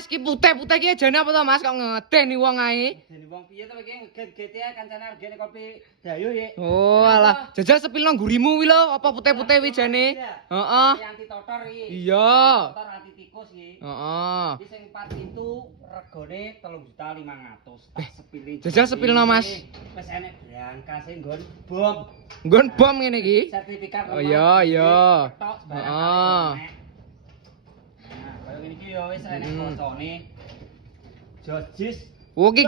Mas ki putih-putih ki jane apa to Mas kok ngedeni wong ae? Dene wong piye to iki ngeget-gete kancane argene kopi dayo ya. Oh alah, jajal sepilno gurimu kuwi lho, apa putih-putih wi jane? Heeh. Anti totor iki. Iya. Totor anti tikus iki. Heeh. Iki sing 4 pintu regane 3.500.000 tak sepilih. Jajal sepilno Mas. Wis enek brangkase nggon bom. Nggon bom ngene iki. Sertifikat Oh iya iya. Heeh. Nah, kaya ngene iki ya wis enek fotone. Jojis. Oh ki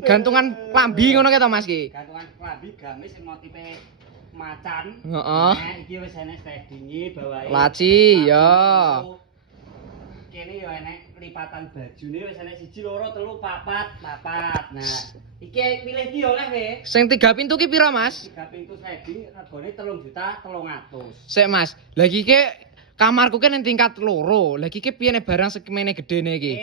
gantungan klambi ngono ke to Mas ki? Gantungan klambi gamis sing motife macan. Heeh. Nah, iki wis enek steadinge bawahe. Laci ya. Kene ya enek lipatan bajune wis enek 1 2 3 4 papat. Nah, iki pilih iki oleh we. Sing 3 pintu ki pira Mas? 3 pintu sliding regane 3.300.000. Sik Mas, lagi ki kamarku ki ning tingkat loro. Lagi ki piye nek barang sekemene gedene iki?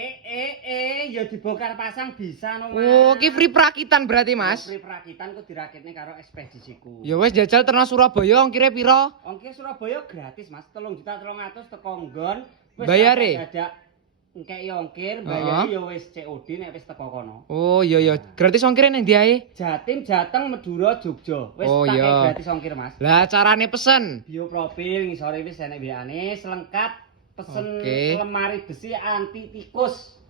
Ya dibongkar pasang bisa no Mas. Oh, ki free perakitan berarti Mas. Free perakitan kok dirakitne karo ekspedisiku. Ya wis jajal terno Surabaya ongkire pira? Ongkir Surabaya gratis Mas, 3.300.000 teko nggon. Bayare? Dadak engkek ongkir, bayare ya wis COD nek wis teko kono. Oh iya iya, gratis ongkire ning ndi ae? Jatim, Jateng, Madura, Jogja. Wis Oh, tak iya. gratis ongkir Mas. Lah carane pesen? Bio profil ngisore wis enek WA-ne, selengkap pesen Oke. lemari besi anti tikus.